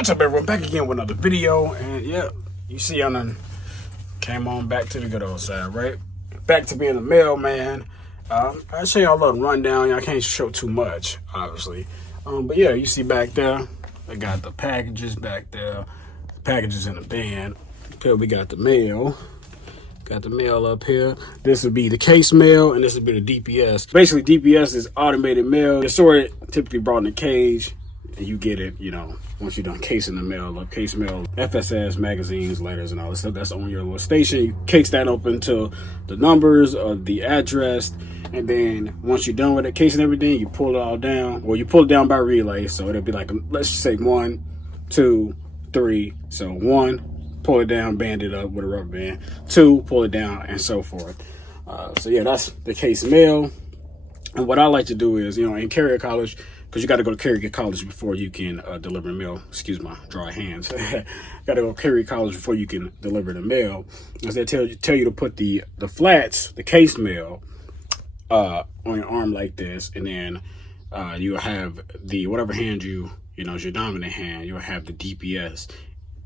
What's up, everyone? Back again with another video, and yeah, you see I done came on back to the good old side, right? Back to being a mailman. I'll show y'all a little rundown. I can't show too much, obviously, but yeah, you see back there, I got the packages back there, packages in the bin. Okay, we got the mail. Got the mail up here. This would be the case mail, and this would be the DPS. Basically, DPS is automated mail. It's sorted, typically brought in a cage, and you get it, you know, once you're done casing the mail up. Case mail, FSS, magazines, letters, and all this stuff. That's on your little station. You case that up into the numbers or the address, and then once you're done with it, casing everything, you pull it all down. Well, you pull it down by relay, so it'll be like, let's just say 1, 2, 3. So 1, pull it down, band it up with a rubber band. 2, pull it down, and so forth. So yeah, that's the case mail. And what I like to do is, you know, in carrier college, because you got to go to carrier college before you can deliver mail. Excuse my dry hands. Got to go to carrier college before you can deliver the mail. As they tell you to put the flats, the case mail, on your arm like this, and then you'll have the whatever hand you know is your dominant hand. You'll have the DPS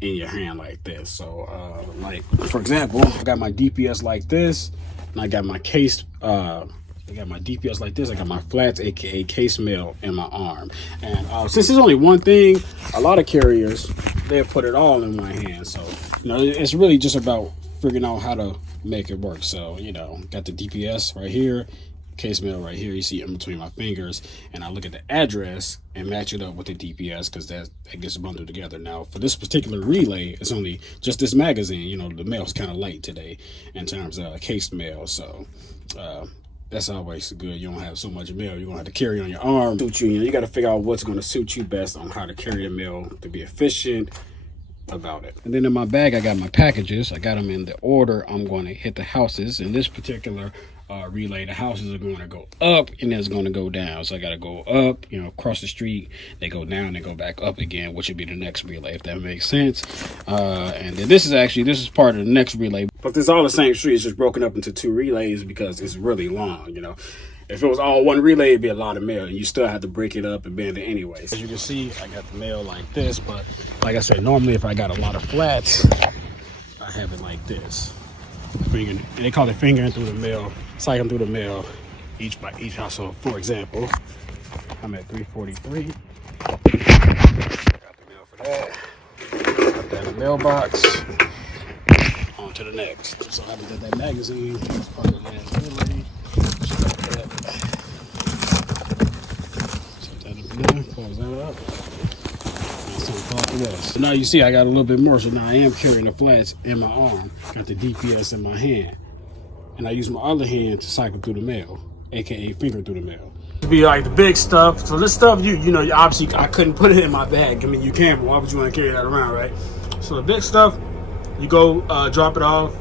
in your hand like this. So like for example, I got my DPS like this, and I got my case. I got my DPS like this. I got my flats, aka case mail, in my arm. And since there's only one thing, a lot of carriers, they'll put it all in one hand. So, you know, it's really just about figuring out how to make it work. So, you know, got the DPS right here, case mail right here. You see in between my fingers. And I look at the address and match it up with the DPS because that gets bundled together. Now, for this particular relay, it's only just this magazine. You know, the mail's kind of light today in terms of case mail. So, that's always good. You don't have so much mail you're gonna have to carry on your arm. Suit you. You know, you got to figure out what's gonna suit you best on how to carry the mail to be efficient about it. And then in my bag, I got my packages. I got them in the order I'm going to hit the houses. In this particular relay, the houses are going to go up and then it's going to go down. So I got to go up, you know, across the street. They go down, they go back up again, which would be the next relay, if that makes sense. And then this is part of the next relay. But this is all the same street. It's just broken up into 2 relays because it's really long, you know. If it was all one relay, it'd be a lot of mail, and you still have to break it up and bend it anyways. As you can see, I got the mail like this, but like I said, normally if I got a lot of flats, I have it like this. And they call it fingering through the mail, cycling through the mail, each house. So, for example, I'm at 343. Got the mail for that. Got that in the mailbox. On to the next. So I haven't done that magazine. That's part of the last relay. Close that up. So now you see I got a little bit more. So now I am carrying the flats in my arm. Got the DPS in my hand. And I use my other hand to cycle through the mail, aka finger through the mail. Be like the big stuff. So this stuff, you know, obviously I couldn't put it in my bag. I mean, you can, but why would you want to carry that around, right? So the big stuff, you go drop it off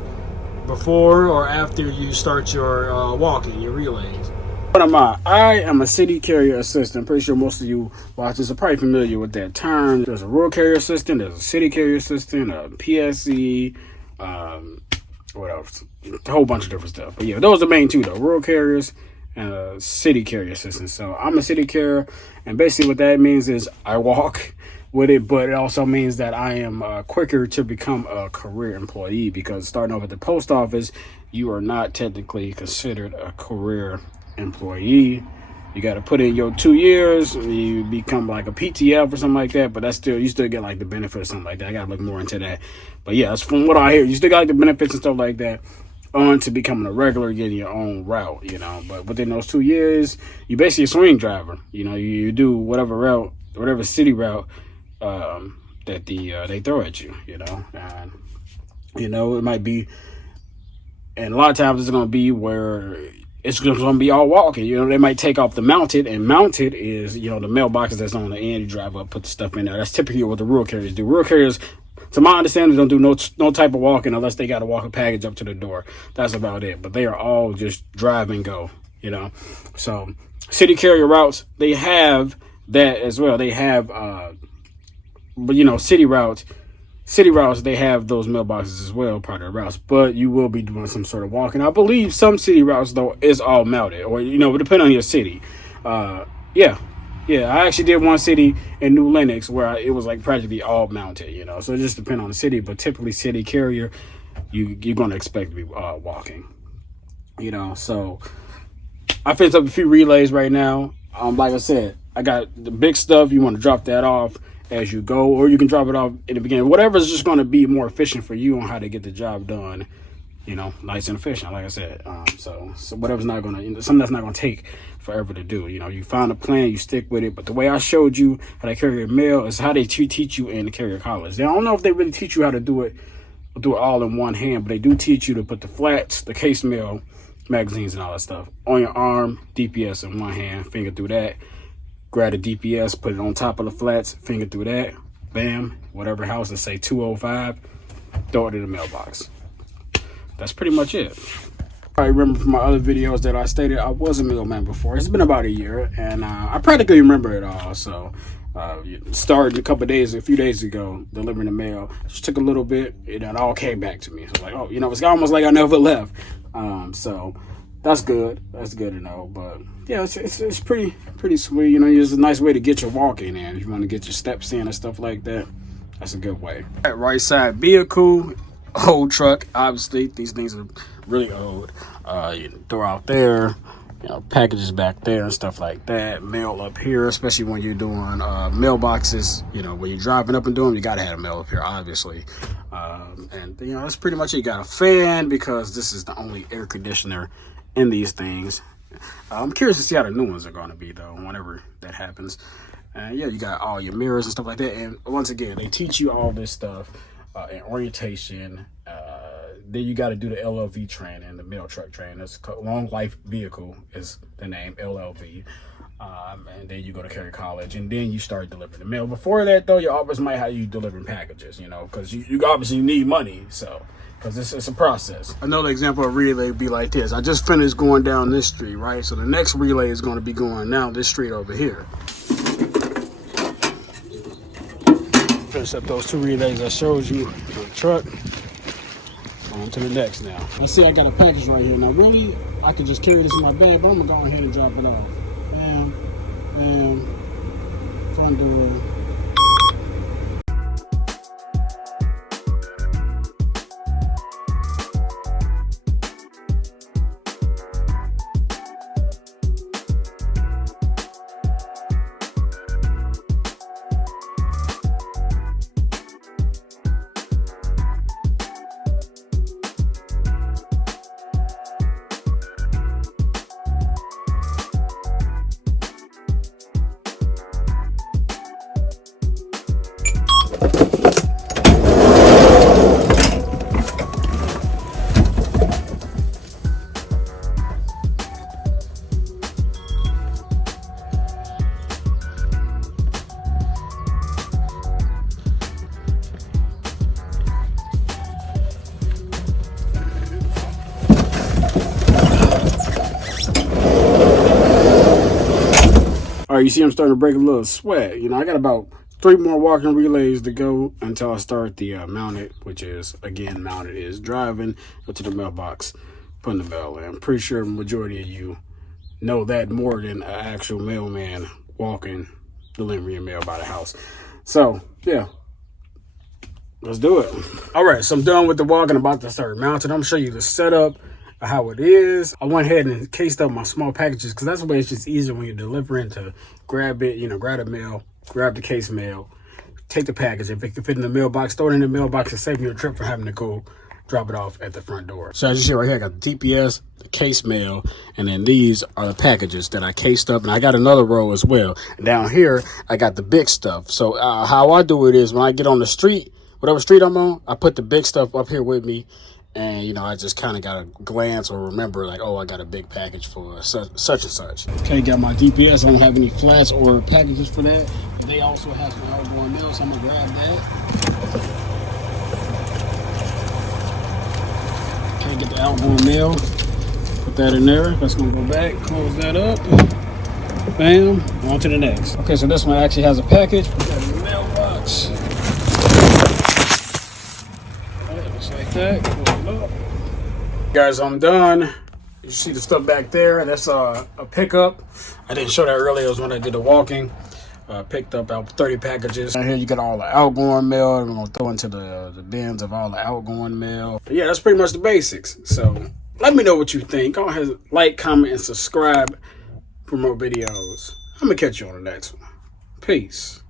before or after you start your walking, your relays. What am I? I am a city carrier assistant. I'm pretty sure most of you watchers are probably familiar with that term. There's a rural carrier assistant, there's a city carrier assistant, a PSC, what else? A whole bunch of different stuff. But yeah, those are the main 2 though, rural carriers and city carrier assistant. So I'm a city carrier, and basically what that means is I walk with it, but it also means that I am quicker to become a career employee, because starting off at the post office, you are not technically considered a career employee. You got to put in your 2 years, you become like a PTF or something like that, but that's still, you still get like the benefits or something like that. I got to look more into that. But yeah, that's from what I hear. You still got like the benefits and stuff like that on to becoming a regular, getting your own route, you know. But within those 2 years, you basically a swing driver. You know, you do whatever route, whatever city route that they throw at you, you know. And, you know, it might be, and a lot of times it's going to be where it's going to be all walking. You know, they might take off the mounted, and mounted is, you know, the mailboxes that's on the end. You drive up, put the stuff in there. That's typically what the rural carriers do. Rural carriers, to my understanding, don't do no type of walking unless they got to walk a package up to the door. That's about it. But they are all just drive and go, you know. So city carrier routes, they have that as well. They have, but, you know, city routes, they have those mailboxes as well, part of the routes, but you will be doing some sort of walking. I believe some city routes, though, is all mounted, or, you know, depending on your city. Yeah, Yeah, I actually did one city in New Lenox where it was like practically all mounted, you know. So it just depends on the city, but typically city carrier, you're going to expect to be walking, you know. So I finished up a few relays right now. Like I said, I got the big stuff. You want to drop that off as you go, or you can drop it off in the beginning. Whatever's just going to be more efficient for you on how to get the job done, you know, nice and efficient, like I said. So whatever's not going to, something that's not going to take forever to do. You know, you find a plan, you stick with it. But the way I showed you how to carry mail is how they teach you in the carrier college. I don't know if they really teach you how to do it all in one hand, but they do teach you to put the flats, the case mail, magazines and all that stuff on your arm, DPS in one hand, finger through that, grab the DPS, put it on top of the flats, finger through that, bam, whatever house, let's say 205, throw it in the mailbox. That's pretty much it. I remember from my other videos that I stated I was a mailman before. It's been about a year, and I practically remember it all. So started a few days ago, delivering the mail. Just took a little bit, and it all came back to me. So like, oh, you know, it's almost like I never left. So that's good. That's good to know. But yeah, it's pretty sweet. You know, it's a nice way to get your walking in. If you want to get your steps in and stuff like that, that's a good way. Right side vehicle, old truck. Obviously, these things are really old. You throw out there, you know, packages back there and stuff like that. Mail up here, especially when you're doing mailboxes. You know, when you're driving up and doing them, you gotta have mail up here, obviously. And you know, that's pretty much it. You got a fan because this is the only air conditioner in these things. I'm curious to see how the new ones are going to be though, whenever that happens. And yeah, you got all your mirrors and stuff like that. And once again, they teach you all this stuff in orientation. Then you got to do the LLV training, the mail truck training. It's long life vehicle is the name, LLV. And then you go to carrier college, and then you start delivering the mail. Before that, though, your office might have you delivering packages, you know, because you obviously need money, so, because it's a process. Another example of relay would be like this. I just finished going down this street, right? So the next relay is going to be going down this street over here. Finish up those 2 relays I showed you for the truck. On to the next now. Let's see, I got a package right here. Now, really, I could just carry this in my bag, but I'm going to go ahead and drop it off. Bam, bam, front door. You see I'm starting to break a little sweat. You know, I got about 3 more walking relays to go until I start the mounted, which is, again, mounted is driving up to the mailbox, putting the mail in. I'm pretty sure the majority of you know that more than an actual mailman walking, delivering mail by the house. So, yeah, let's do it. All right, so I'm done with the walking, about to start mounting. I'm going to show you the setup, how it is. I went ahead and cased up my small packages because that's the way it's just easier when you're delivering to grab it, you know, grab the mail, grab the case mail, take the package. If it can fit in the mailbox, throw it in the mailbox and save you a trip for having to go drop it off at the front door. So as you see right here, I got the DPS, the case mail, and then these are the packages that I cased up, and I got another row as well. And down here, I got the big stuff. So how I do it is when I get on the street, whatever street I'm on, I put the big stuff up here with me. And, you know, I just kind of got to glance or remember, like, oh, I got a big package for such and such. Okay, got my DPS. I don't have any flats or packages for that. They also have some outgoing mail, so I'm going to grab that. Okay, get the outgoing mail. Put that in there. That's going to go back. Close that up. Bam. On to the next. Okay, so this one actually has a package. Put that in the mailbox. Just like that. Guys, I'm done. You see the stuff back there? That's a pickup. I didn't show that earlier. It was when I did the walking. Picked up about 30 packages. And here you got all the outgoing mail. I'm going to throw into the bins of all the outgoing mail. But yeah, that's pretty much the basics. So let me know what you think. Go ahead, like, comment, and subscribe for more videos. I'm going to catch you on the next one. Peace.